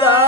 Bye.